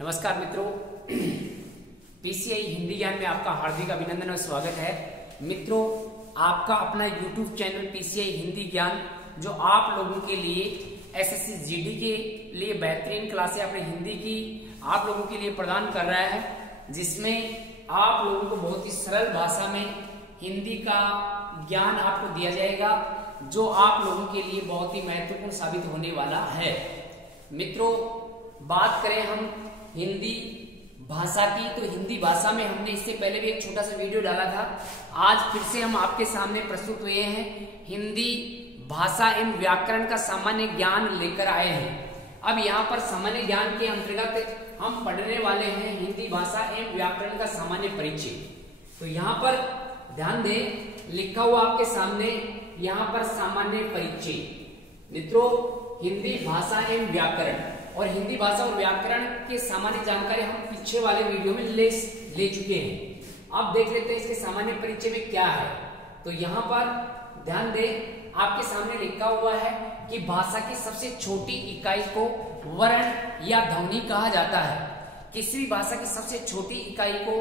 नमस्कार मित्रों, पीसीआई हिंदी ज्ञान में आपका हार्दिक अभिनंदन और स्वागत है। मित्रों, आपका अपना यूट्यूब चैनल पीसीआई हिंदी ज्ञान जो आप लोगों के लिए एसएससी जीडी के लिए बेहतरीन क्लासें अपने हिंदी की आप लोगों के लिए प्रदान कर रहा है, जिसमें आप लोगों को बहुत ही सरल भाषा में हिंदी का ज्ञान आपको दिया जाएगा, जो आप लोगों के लिए बहुत ही महत्वपूर्ण साबित होने वाला है। मित्रों, बात करें हम हिंदी भाषा की, तो हिंदी भाषा में हमने इससे पहले भी एक छोटा सा वीडियो डाला था। आज फिर से हम आपके सामने प्रस्तुत हुए हैं, हिंदी भाषा एवं व्याकरण का सामान्य ज्ञान लेकर आए हैं। अब यहाँ पर सामान्य ज्ञान के अंतर्गत हम पढ़ने वाले हैं हिंदी भाषा एवं व्याकरण का सामान्य परिचय। तो यहाँ पर ध्यान दें, लिखा हुआ आपके सामने यहाँ पर सामान्य परिचय। मित्रों, हिंदी भाषा एवं व्याकरण और हिंदी भाषा और व्याकरण के सामान्य जानकारी हम पीछे वाले वीडियो में ले चुके हैं। अब देख लेते हैं इसके सामान्य परिचय में क्या है। तो यहाँ पर ध्यान दें, आपके सामने लिखा हुआ है कि भाषा की सबसे छोटी इकाई को वर्ण या ध्वनि कहा जाता है। किसी भी भाषा की सबसे छोटी इकाई को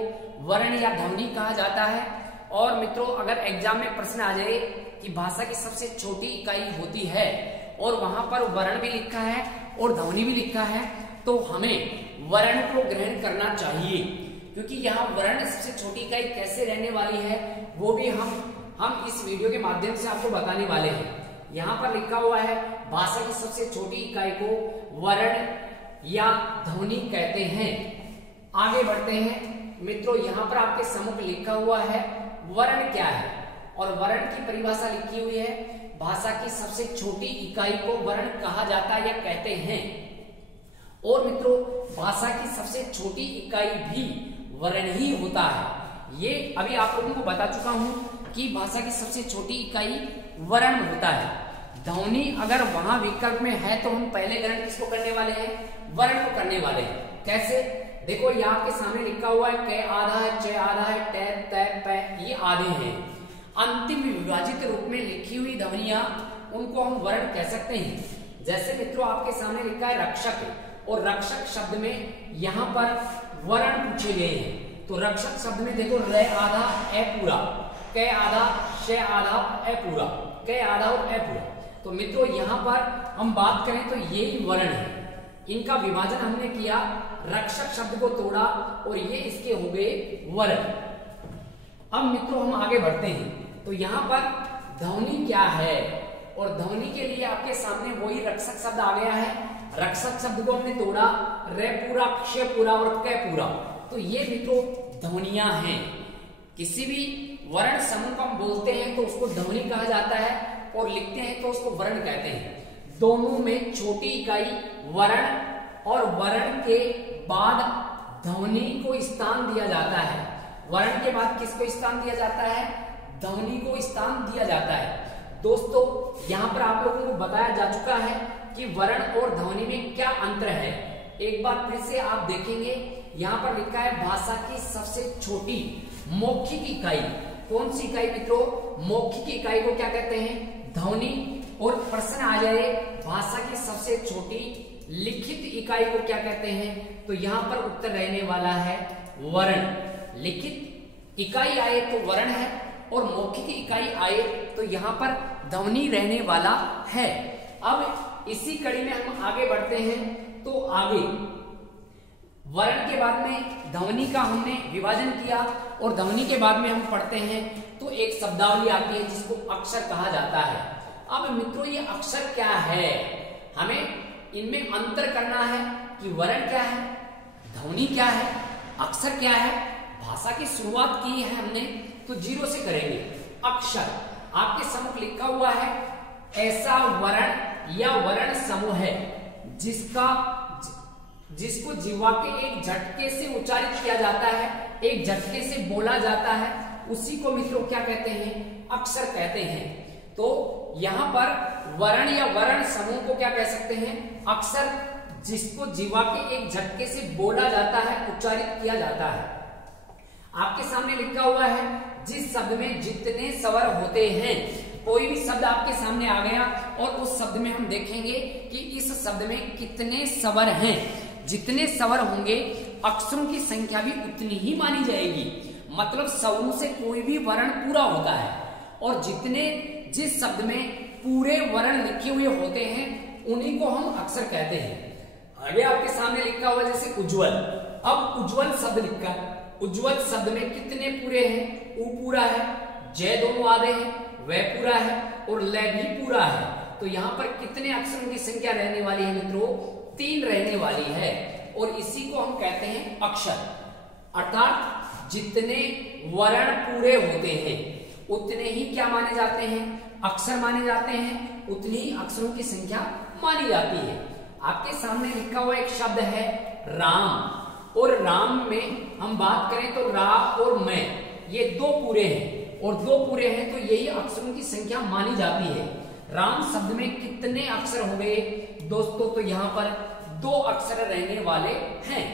वर्ण या ध्वनि कहा जाता है। और मित्रों, अगर एग्जाम में प्रश्न आ जाए कि भाषा की सबसे छोटी इकाई होती है और वहां पर वर्ण भी लिखा है और ध्वनि भी लिखा है, तो हमें वर्ण को ग्रहण करना चाहिए, क्योंकि यहाँ वर्ण सबसे छोटी इकाई कैसे रहने वाली है वो भी हम इस वीडियो के माध्यम से आपको बताने वाले हैं। यहाँ पर लिखा हुआ है भाषा की सबसे छोटी इकाई को वर्ण या ध्वनि कहते हैं। आगे बढ़ते हैं मित्रों, यहाँ पर आपके सम्मुख लिखा हुआ है वर्ण क्या है, और वर्ण की परिभाषा लिखी हुई है। भाषा की सबसे छोटी इकाई को वर्ण कहा जाता है या कहते हैं। और मित्रों, भाषा की सबसे छोटी इकाई भी वर्ण ही होता है। ये अभी आप लोगों को बता चुका हूं कि भाषा की सबसे छोटी इकाई वर्ण होता है। ध्वनि अगर वहां विकल्प में है तो हम पहले ग्रहण किसको करने वाले हैं? वर्ण को करने वाले हैं। कैसे? देखो, ये आपके सामने लिखा हुआ है क आधा है, च आधा है, ट त प, ये आधे हैं। अंतिम विभाजित रूप में लिखी हुई ध्वनियां, उनको हम वर्ण कह सकते हैं। जैसे मित्रों, आपके सामने लिखा है रक्षक, और रक्षक शब्द में यहाँ पर वर्ण पूछे गए हैं। तो रक्षक शब्द में देखो र आधा ए पूरा, क आधा, श आधा, ए पूरा, क आधा और ए पूरा। तो मित्रों, यहाँ पर हम बात करें तो यही वर्ण है। इनका विभाजन हमने किया, रक्षक शब्द को तोड़ा और ये इसके हो गए वर्ण। अब मित्रों, हम आगे बढ़ते हैं। तो यहाँ पर ध्वनि क्या है, और ध्वनि के लिए आपके सामने वही रक्षक शब्द आ गया है। रक्षक शब्द को हमने तोड़ा, रे पूरा, क्ष पूरा और क पूरा। तो ये मित्रों ध्वनियां हैं। किसी भी वर्ण समूह को हम बोलते हैं तो उसको ध्वनि कहा जाता है, और लिखते हैं तो उसको वर्ण कहते हैं। दोनों में छोटी इकाई वर्ण, और वर्ण के बाद ध्वनि को स्थान दिया जाता है। वर्ण के बाद किसको स्थान दिया जाता है? ध्वनि को स्थान दिया जाता है। दोस्तों, यहाँ पर आप लोगों को बताया जा चुका है कि वर्ण और ध्वनि में क्या अंतर है। एक बार फिर से आप देखेंगे, यहाँ पर लिखा है भाषा की सबसे छोटी मौखिक इकाई। कौन सी इकाई मित्रों? मौखिक इकाई को क्या कहते हैं? ध्वनि। और प्रश्न आ जाए भाषा की सबसे छोटी लिखित इकाई को क्या कहते हैं? तो यहाँ पर उत्तर रहने वाला है वर्ण। लिखित इकाई आए तो वर्ण है, और मौखिक इकाई आए तो यहाँ पर ध्वनि रहने वाला है। अब इसी कड़ी में हम आगे बढ़ते हैं। तो आगे वर्ण के बाद में ध्वनि का हमने विभाजन किया, और ध्वनि के बाद में हम पढ़ते हैं तो एक शब्दावली आती है जिसको अक्षर कहा जाता है। अब मित्रों, ये अक्षर क्या है? हमें इनमें अंतर करना है कि वर्ण क्या है, ध्वनि क्या है, अक्षर क्या है। भाषा की शुरुआत की है हमने तो जीरो से करेंगे। अक्षर आपके सम्मुख लिखा हुआ है, ऐसा वर्ण या वर्ण समूह है जिसको जीवा के एक झटके से उच्चारित किया जाता है, एक झटके से बोला जाता है, उसी को मित्रों क्या कहते हैं? अक्षर कहते हैं। तो यहाँ पर वर्ण या वर्ण समूह को क्या कह सकते हैं? अक्षर, जिसको जीवा के एक झटके से बोला जाता है, उच्चारित किया जाता है। आपके सामने लिखा हुआ है जिस शब्द में जितने स्वर होते हैं। कोई भी शब्द आपके सामने आ गया और उस शब्द में हम देखेंगे कि इस शब्द में कितने स्वर हैं। जितने स्वर होंगे अक्षरों की संख्या भी उतनी ही मानी जाएगी। मतलब स्वरों से कोई भी वर्ण पूरा होता है और जिस शब्द में पूरे वर्ण लिखे हुए होते हैं उन्हीं को हम अक्षर कहते हैं। आगे आपके सामने लिखा हुआ जैसे उज्जवल। अब उज्जवल शब्द लिखा है, उज्जवल शब्द में कितने पूरे हैं? उ पूरा है, जय दोनों आधे हैं, वह पूरा है और ल भी पूरा है। तो यहाँ पर कितने अक्षरों की संख्या रहने वाली है मित्रों? 3 रहने वाली है और इसी को हम कहते हैं अक्षर। अर्थात जितने वर्ण पूरे होते हैं उतने ही क्या माने जाते हैं? अक्षर माने जाते हैं, उतनी ही अक्षरों की संख्या मानी जाती है। आपके सामने लिखा हुआ एक शब्द है राम, और राम में हम बात करें तो रा और मैं ये 2 पूरे हैं और 2 पूरे हैं तो यही अक्षरों की संख्या मानी जाती है। राम शब्द में कितने अक्षर हो गए दोस्तों? तो यहाँ पर 2 अक्षर रहने वाले हैं।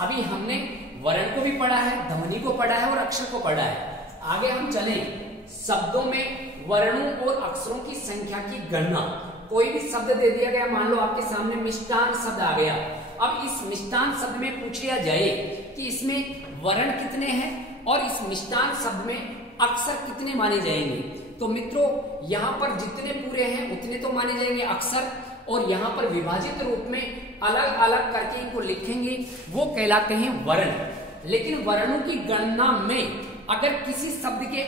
अभी हमने वर्ण को भी पढ़ा है, ध्वनि को पढ़ा है और अक्षर को पढ़ा है। आगे हम चलें शब्दों में वर्णों और अक्षरों की संख्या की गणना। कोई भी शब्द दे दिया गया, मान लो आपके सामने मिष्टान शब्द आ गया। अब इस मिष्टान शब्द में पूछ लिया जाए कि इसमें वर्ण कितने हैं और इस मिष्टान शब्द में अक्षर कितने माने जाएंगे, तो मित्रों यहाँ पर जितने पूरे हैं उतने तो माने जाएंगे अक्षर, और यहाँ पर विभाजित रूप में अलग अलग करके इनको लिखेंगे, वो कहलाते हैं वर्ण। लेकिन वर्णों की गणना में अगर किसी शब्द के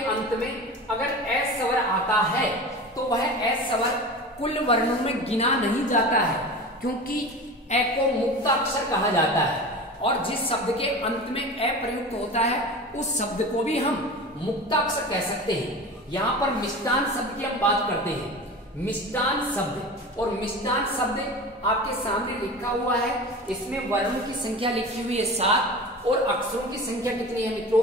अंत में अगर ए स्वर आता है तो वह ए स्वर कुल वर्णों में गिना नहीं जाता है, क्योंकि ए को मुक्ताक्षर कहा जाता है और जिस शब्द के अंत में ए प्रयुक्त होता है उस शब्द को भी हम मुक्ताक्षर कह सकते हैं। यहाँ पर मिष्टान शब्द की हम बात करते हैं। मिष्टान शब्द, और मिष्टान शब्द आपके सामने लिखा हुआ है, इसमें वर्णों की संख्या लिखी हुई है 7 और अक्षरों की संख्या कितनी है मित्रों?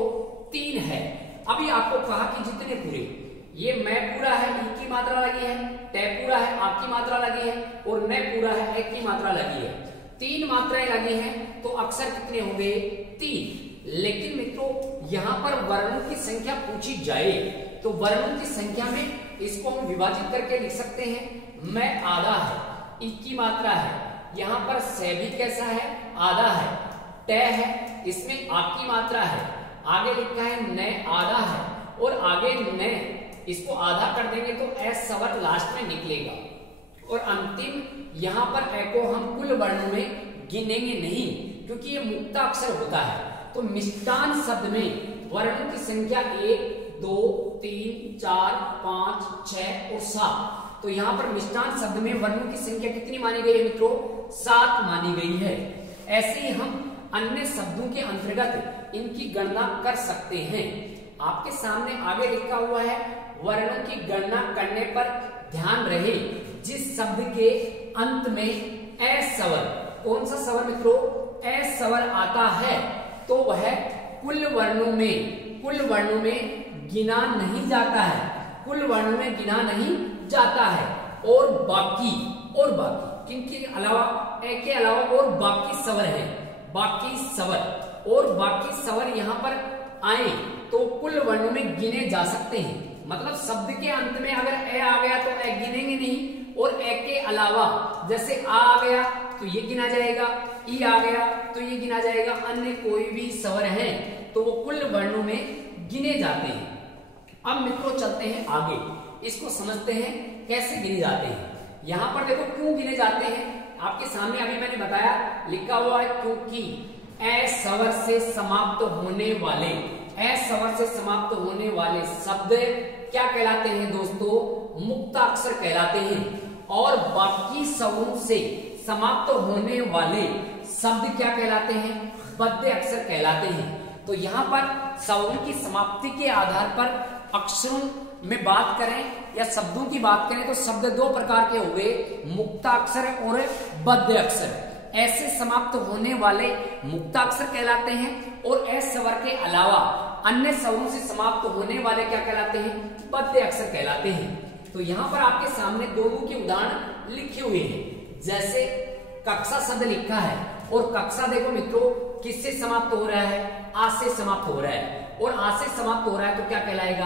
3 है। अभी आपको कहा कि जितने पूरे, ये मैं पूरा है, ई की मात्रा लगी है, तय पूरा है, आ की मात्रा लगी है और न पूरा है, ए की मात्रा लगी है। 3 मात्राएं लगी हैं तो अक्षर कितने हो गए? 3। लेकिन मित्रों यहाँ पर वर्णों की संख्या पूछी जाए तो वर्णों की संख्या में इसको हम विभाजित करके लिख सकते हैं। मैं आधा है, ई की मात्रा है, यहाँ पर से भी कैसा है? आधा है। तय है, इसमें आपकी मात्रा है, आगे लिखा है न आधा है और आगे न, इसको आधा कर देंगे तो एस स्वर लास्ट में निकलेगा। और अंतिम यहाँ पर ए को हम कुल वर्णों में गिनेंगे नहीं, क्योंकि ये मुक्ताक्षर होता है। तो मिष्टान शब्द में वर्णों की संख्या 1 2 3 4 5 6 और 7। तो यहाँ पर मिष्टान शब्द में वर्णों की संख्या कितनी मानी गई है मित्रों? 7 मानी गई है। ऐसे ही हम अन्य शब्दों के अंतर्गत इनकी गणना कर सकते हैं। आपके सामने आगे लिखा हुआ है, वर्णों की गणना करने पर ध्यान रहे जिस शब्द के अंत में ए स्वर, कौन सा स्वर मित्रों? ए स्वर आता है तो वह कुल वर्णों में गिना नहीं जाता है, कुल वर्णों में गिना नहीं जाता है। और बाकी किनके अलावा, ए के अलावा और बाकी स्वर हैं, बाकी स्वर यहाँ पर आए तो कुल वर्णों में गिने जा सकते हैं। मतलब शब्द के अंत में अगर ए आ गया तो ए गिनेंगे नहीं, और ए के अलावा जैसे आ गया तो ये गिना जाएगा, ई आ गया तो ये गिना जाएगा, अन्य कोई भी स्वर है तो वो कुल वर्णों में गिने जाते हैं। अब मित्रों चलते हैं आगे, इसको समझते हैं कैसे गिने जाते हैं। यहाँ पर देखो क्यों गिने जाते हैं, आपके सामने अभी मैंने बताया, लिखा हुआ है क्योंकि ए स्वर से समाप्त होने वाले शब्द क्या कहलाते हैं दोस्तों? मुक्ताक्षर कहलाते हैं। और बाकी स्वरों से समाप्त होने वाले शब्द क्या कहलाते हैं? बद्ध अक्षर कहलाते हैं। तो यहाँ पर स्वरों की समाप्ति के आधार पर अक्षरों में बात करें या शब्दों की बात करें तो शब्द 2 प्रकार के हो गए, मुक्ताक्षर और बद्ध अक्षर। ऐसे समाप्त होने वाले मुक्ताक्षर कहलाते हैं और ए स्वर के अलावा अन्य स्वरों से समाप्त होने वाले क्या कहलाते हैं? बद्ध अक्षर कहलाते हैं। तो यहाँ पर आपके सामने दोनों के उदाहरण लिखे हुए हैं। जैसे कक्षा शब्द लिखा है और कक्षा देखो मित्रों किससे समाप्त हो रहा है? आ से समाप्त हो रहा है, और आ से समाप्त हो रहा है तो क्या कहलाएगा?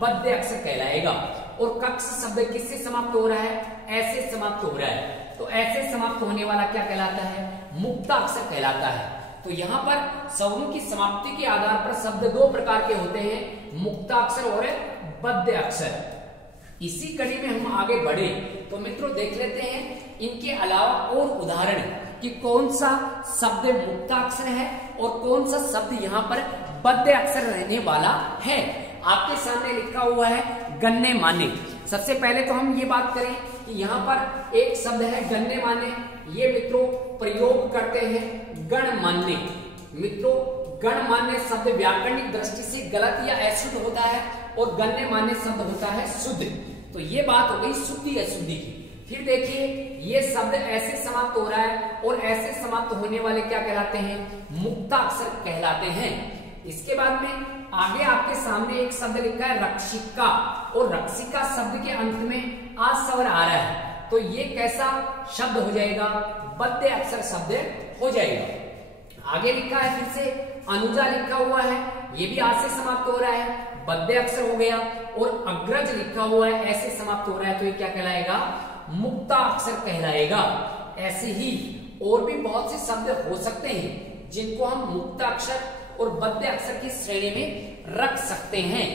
बद्ध अक्षर कहलाएगा। और कक्ष शब्द किससे समाप्त हो रहा है? ऐसे समाप्त हो रहा है। तो ऐसे समाप्त होने वाला क्या कहलाता है? मुक्ताक्षर कहलाता है। तो यहाँ पर स्वरों की समाप्ति के आधार पर शब्द दो प्रकार के होते हैं, मुक्ताक्षर और बद्ध अक्षर। इसी कड़ी में हम आगे बढ़े तो मित्रों देख लेते हैं इनके अलावा और उदाहरण कि कौन सा शब्द मुक्ताक्षर है और कौन सा शब्द यहाँ पर बद्ध अक्षर रहने वाला है। आपके सामने लिखा हुआ है गण्य मान्य। सबसे पहले तो हम ये बात करें कि यहाँ पर एक शब्द है गण्य मान्य, ये मित्रों प्रयोग करते हैं गणमान्य। मित्रों गणमान्य शब्द व्याकरणिक दृष्टि से गलत या अशुद्ध होता है और गण्यमान्य शब्द होता है शुद्ध। तो ये बात हो गई शुद्धि अशुद्धि की। फिर देखिए ये शब्द ऐसे समाप्त हो रहा है और ऐसे समाप्त होने वाले क्या कहलाते हैं? मुक्ताक्षर कहलाते हैं। इसके बाद में आगे आपके सामने एक शब्द लिखा है रक्षिका, और रक्षिका शब्द के अंत में आ स्वर आ रहा है, तो ये कैसा शब्द हो जाएगा? बद्ध अक्षर शब्द हो जाएगा। आगे लिखा है फिर से अनुजा लिखा हुआ है, ये भी आज से समाप्त हो रहा है, बद्ध अक्षर हो गया। और अग्रज लिखा हुआ है, ऐसे समाप्त हो रहा है, तो ये क्या कहलाएगा? मुक्ताक्षर कहलाएगा। ऐसे ही और भी बहुत से शब्द हो सकते हैं जिनको हम मुक्ताक्षर और बद्ध अक्षर की श्रेणी में रख सकते हैं।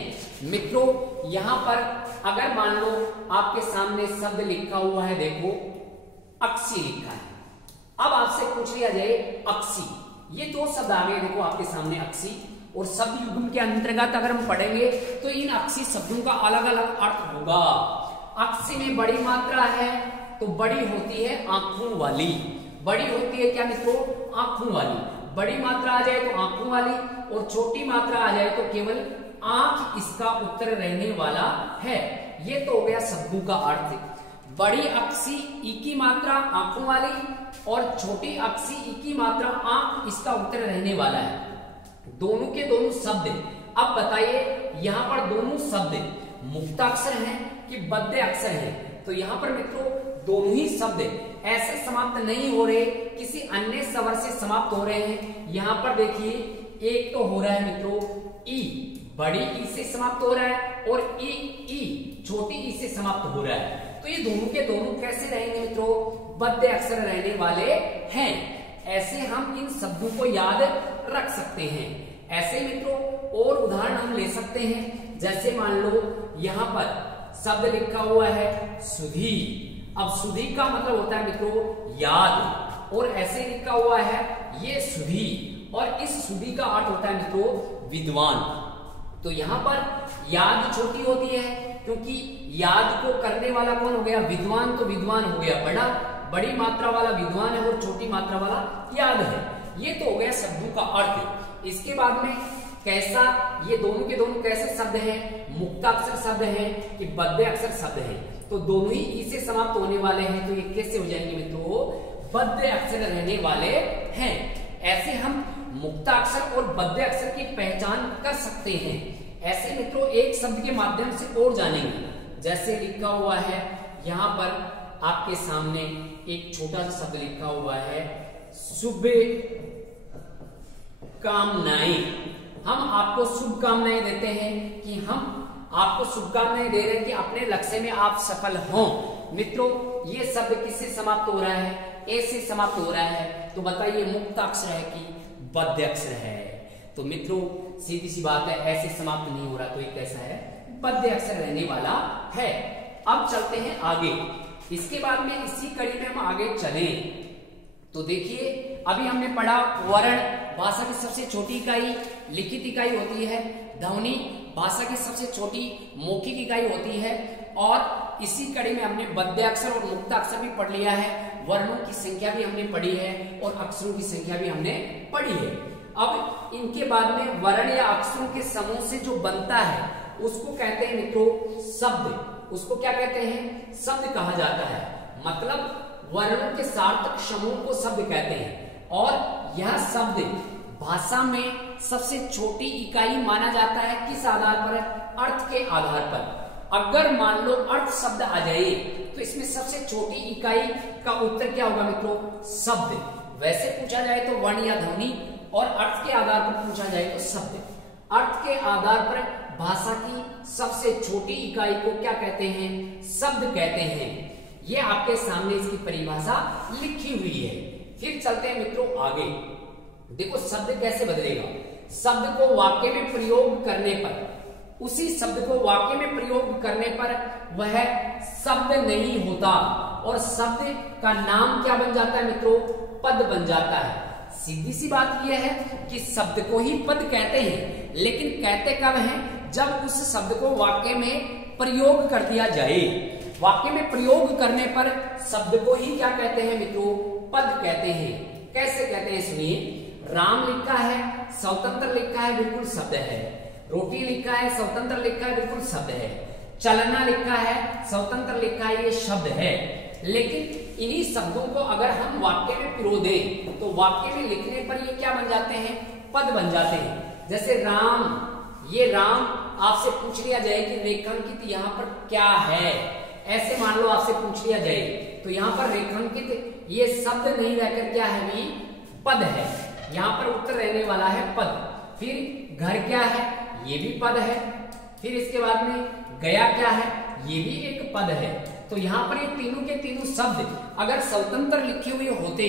मित्रों यहाँ पर अगर मान लो आपके सामने शब्द लिखा हुआ है, देखो अक्षी लिखा है, अब आपसे पूछ लिया जाए अक्षी, ये दो शब्द आ गए देखो आपके सामने अक्षी, और शब्द युग्म के अंतर्गत अगर हम पढ़ेंगे तो इन अक्षी शब्दों का अलग अलग अर्थ होगा। अक्षी में बड़ी मात्रा है तो बड़ी होती है आंखों वाली, बड़ी होती है क्या मित्रों? आंखों वाली। बड़ी मात्रा आ जाए तो आंखों वाली, और छोटी मात्रा आ जाए तो केवल आंख इसका उत्तर रहने वाला है। ये तो हो गया शब्दों का अर्थ। बड़ी अक्षी ई की मात्रा आंखों वाली और छोटी अक्षी ई की मात्रा आंख इसका उत्तर रहने वाला है। दोनों के दोनों शब्द। अब बताइए यहाँ पर दोनों शब्द मुक्ताक्षर हैं कि बद्ध अक्षर हैं? तो यहाँ पर मित्रों दोनों ही शब्द ऐसे समाप्त नहीं हो रहे, किसी अन्य स्वर से समाप्त हो रहे हैं। यहाँ पर देखिए एक तो हो रहा है मित्रों ई, बड़ी ई से समाप्त हो रहा है, और ई छोटी ई से समाप्त हो रहा है। तो ये दोनों के दोनों कैसे रहेंगे मित्रों? बद्ध अक्षर रहने वाले हैं। ऐसे हम इन शब्दों को याद रख सकते हैं। ऐसे मित्रों और उदाहरण हम ले सकते हैं, जैसे मान लो यहाँ पर शब्द लिखा हुआ है सुधी। अब सुधी का मतलब होता है मित्रों याद, और ऐसे लिखा हुआ है ये सुधी, और इस सुधी का अर्थ होता है मित्रों विद्वान। तो यहाँ पर याद छोटी होती है क्योंकि याद को करने वाला कौन हो गया? विद्वान। तो विद्वान हो गया बड़ा, बड़ी मात्रा वाला विद्वान है और छोटी मात्रा वाला याद है। ये तो हो गया शब्दों का अर्थ। इसके बाद में कैसा, ये दोनों के दोनों कैसे शब्द हैं? मुक्ताक्षर शब्द हैं कि बद्ध अक्षर शब्द हैं? तो दोनों ही ई से समाप्त होने वाले हैं, तो ये कैसे हो जाएंगे मित्रों? बद्ध अक्षर रहने वाले हैं। ऐसे हम मुक्ताक्षर और बद्ध अक्षर की पहचान कर सकते हैं। ऐसे मित्रों एक शब्द के माध्यम से और जानेंगे, जैसे लिखा हुआ है यहाँ पर आपके सामने एक छोटा सा शब्द लिखा हुआ है शुभ कामनाएं। हम आपको शुभकामनाएं देते हैं कि हम आपको शुभकामनाएं दे रहे हैं कि अपने लक्ष्य में आप सफल हों। मित्रों ये शब्द किससे समाप्त हो रहा है? ए से समाप्त हो रहा है। तो बताइए मुक्ताक्षर है कि बद्ध अक्षर है? तो मित्रों सीधी सी बात है, ऐसे समाप्त नहीं हो रहा, तो ये कैसा है? बद्ध अक्षर रहने वाला है। अब चलते हैं आगे। इसके बाद में इसी कड़ी में हम आगे चलें तो देखिए अभी हमने पढ़ा वर्ण भाषा की सबसे छोटी इकाई लिखित इकाई होती है, ध्वनि भाषा की सबसे छोटी मौखिक इकाई होती है, और इसी कड़ी में हमने बद्ध अक्षर और मुक्ताक्षर भी पढ़ लिया है, वर्णों की संख्या भी हमने पढ़ी है और अक्षरों की संख्या भी हमने पढ़ी है। अब इनके बाद में वर्ण या अक्षरों के समूह से जो बनता है उसको कहते हैं मित्रों शब्द। उसको क्या कहते हैं? शब्द कहा जाता है। मतलब वर्णों के सार्थक समूह को शब्द कहते हैं, और यह शब्द भाषा में सबसे छोटी इकाई माना जाता है। किस आधार पर? अर्थ के आधार पर। अगर मान लो अर्थ शब्द आ जाए तो इसमें सबसे छोटी इकाई का उत्तर क्या होगा मित्रों? शब्द। वैसे पूछा जाए तो वर्ण या ध्वनि, और अर्थ के आधार पर पूछा जाए तो शब्द। अर्थ के आधार पर भाषा की सबसे छोटी इकाई को क्या कहते हैं? शब्द कहते हैं। ये आपके सामने इसकी परिभाषा लिखी हुई है। फिर चलते हैं मित्रों आगे। देखो शब्द कैसे बदलेगा। शब्द को वाक्य में प्रयोग करने पर, उसी शब्द को वाक्य में प्रयोग करने पर वह शब्द नहीं होता और शब्द का नाम क्या बन जाता है मित्रों, पद बन जाता है। सीधी सी बात यह है कि शब्द को ही पद कहते हैं, लेकिन कहते कब हैं, जब उस शब्द को वाक्य में प्रयोग कर दिया जाए। वाक्य में प्रयोग करने पर शब्द को ही क्या कहते हैं मित्रों, पद कहते हैं। कैसे कहते हैं सुनिए। राम लिखा है, स्वतंत्र लिखा है, बिल्कुल शब्द है। रोटी लिखा है, स्वतंत्र लिखा है, बिल्कुल शब्द है। चलना लिखा है, स्वतंत्र लिखा है, ये शब्द है। लेकिन इन्हीं शब्दों को अगर हम वाक्य में पिरो दें तो वाक्य में लिखने पर ये क्या बन जाते हैं, पद बन जाते हैं। जैसे राम, ये राम आपसे पूछ लिया जाए कि रेखांकित यहाँ पर क्या है, ऐसे मान लो आपसे पूछ लिया जाए तो यहाँ पर रेखांकित ये शब्द नहीं रहकर क्या है भी पद है। यहाँ पर उत्तर रहने वाला है पद। फिर घर क्या है, ये भी पद है। फिर इसके बाद में गया क्या है, ये भी एक पद है। तो यहाँ पर ये तीनों के तीनों शब्द अगर स्वतंत्र लिखे हुए होते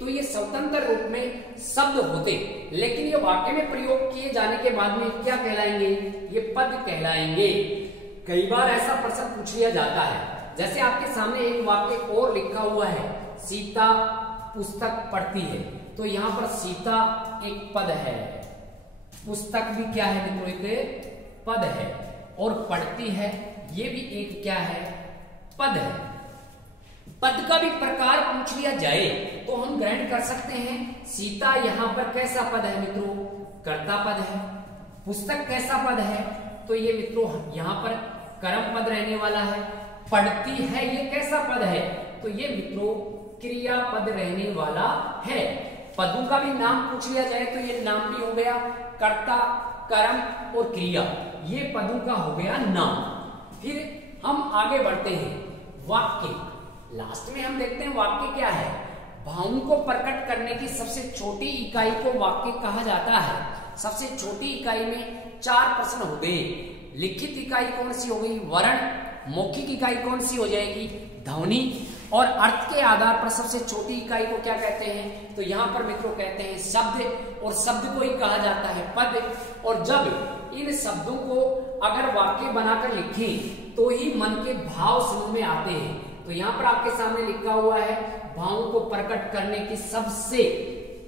तो ये स्वतंत्र रूप में शब्द होते, लेकिन ये वाक्य में प्रयोग किए जाने के बाद में क्या कहलाएंगे, ये पद कहलाएंगे। कई बार ऐसा प्रश्न पूछ लिया जाता है, जैसे आपके सामने एक वाक्य और लिखा हुआ है, सीता पुस्तक पढ़ती है, तो यहाँ पर सीता एक पद है, पुस्तक भी क्या है मित्रों, एक पद है, और पढ़ती है ये भी एक क्या है, पद है। पद का भी प्रकार पूछ लिया जाए तो हम ग्रहण कर सकते हैं। सीता यहाँ पर कैसा पद है मित्रों, कर्ता पद है। पुस्तक कैसा पद है, तो ये मित्रों यहाँ पर कर्म पद रहने वाला है। पढ़ती है ये कैसा पद है, तो ये मित्रों क्रिया पद रहने वाला है। पदों का भी नाम पूछ लिया जाए तो ये नाम भी हो गया, कर्ता, कर्म और क्रिया, ये पदों का हो गया नाम। फिर हम आगे बढ़ते हैं। वाक्य, लास्ट में हम देखते हैं वाक्य क्या है। भावों को प्रकट करने की सबसे छोटी इकाई को वाक्य कहा जाता है। सबसे छोटी इकाई में 4 प्रश्न हो गए। लिखित इकाई कौन सी हो गई, वर्ण। मौखिक इकाई कौन सी हो जाएगी, ध्वनि। और अर्थ के आधार पर सबसे छोटी इकाई को क्या कहते हैं, तो यहाँ पर मित्रों कहते हैं शब्द, और शब्द को ही कहा जाता है पद। और जब इन शब्दों को अगर वाक्य बनाकर लिखें तो ही मन के भाव समझ में आते हैं। तो यहाँ पर आपके सामने लिखा हुआ है, भावों को प्रकट करने की सबसे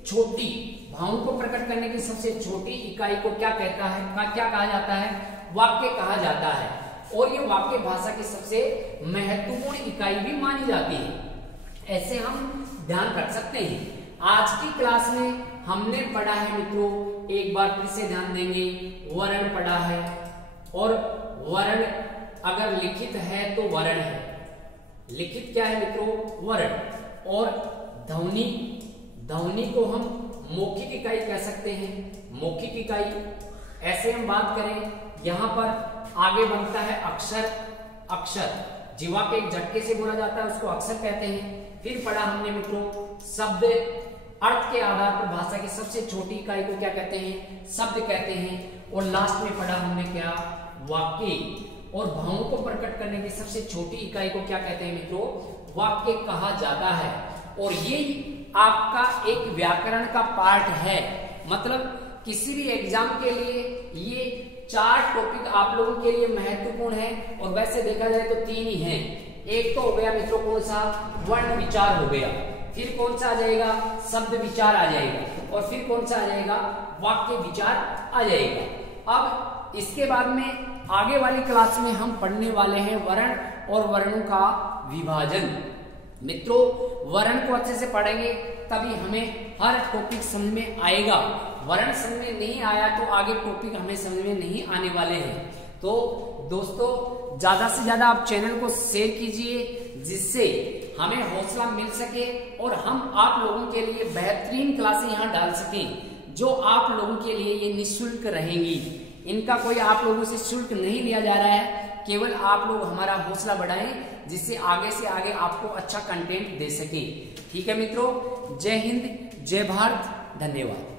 छोटी, भावों को प्रकट करने की सबसे छोटी इकाई को क्या कहता है, क्या कहा जाता है, वाक्य कहा जाता है। और ये वाक्य भाषा की सबसे महत्वपूर्ण इकाई भी मानी जाती है। ऐसे हम ध्यान रख सकते हैं। आज की क्लास में हमने पढ़ा है मित्रों, एक बार फिर से ध्यान देंगे, वर्ण पढ़ा है। और वर्ण अगर लिखित है तो वर्ण है, लिखित क्या है मित्रों, वर्ण। और ध्वनि, ध्वनि को हम मौखिक इकाई कह सकते हैं, मौखिक इकाई। ऐसे हम बात करें, यहां पर आगे बनता है अक्षर, अक्षर जीवा के एक झटके से बोला जाता है, उसको अक्षर कहते हैं। फिर पढ़ा हमने मित्रों शब्द, अर्थ के आधार पर भाषा की सबसे छोटी इकाई को क्या कहते हैं, शब्द कहते हैं। और लास्ट में पढ़ा हमने क्या, वाक्य। और भावों को प्रकट करने की सबसे छोटी इकाई को क्या कहते हैं मित्रों, वाक्य कहा जाता है। और ये आपका एक व्याकरण का पार्ट है, मतलब किसी भी एग्जाम के लिए ये 4 टॉपिक आप लोगों के लिए महत्वपूर्ण है। और वैसे देखा जाए तो 3 ही हैं। एक तो हो गया मित्रों कौन सा, वर्ण विचार हो गया। फिर कौन सा आ जाएगा, शब्द विचार आ जाएगा। और फिर कौन सा आ जाएगा, वाक्य विचार आ जाएगा। अब इसके बाद में आगे वाली क्लास में हम पढ़ने वाले हैं वर्ण और वर्णों का विभाजन। मित्रों वर्ण को अच्छे से पढ़ेंगे तभी हमें हर टॉपिक समझ में आएगा। वर्ण समझ में नहीं आया तो आगे टॉपिक हमें समझ में नहीं आने वाले हैं। तो दोस्तों ज्यादा से ज्यादा आप चैनल को शेयर कीजिए, जिससे हमें हौसला मिल सके और हम आप लोगों के लिए बेहतरीन क्लासें यहाँ डाल सकें, जो आप लोगों के लिए ये निःशुल्क रहेंगी। इनका कोई आप लोगों से शुल्क नहीं लिया जा रहा है, केवल आप लोग हमारा हौसला बढ़ाएं, जिससे आगे से आगे आपको अच्छा कंटेंट दे सके। ठीक है मित्रों, जय हिंद, जय भारत, धन्यवाद।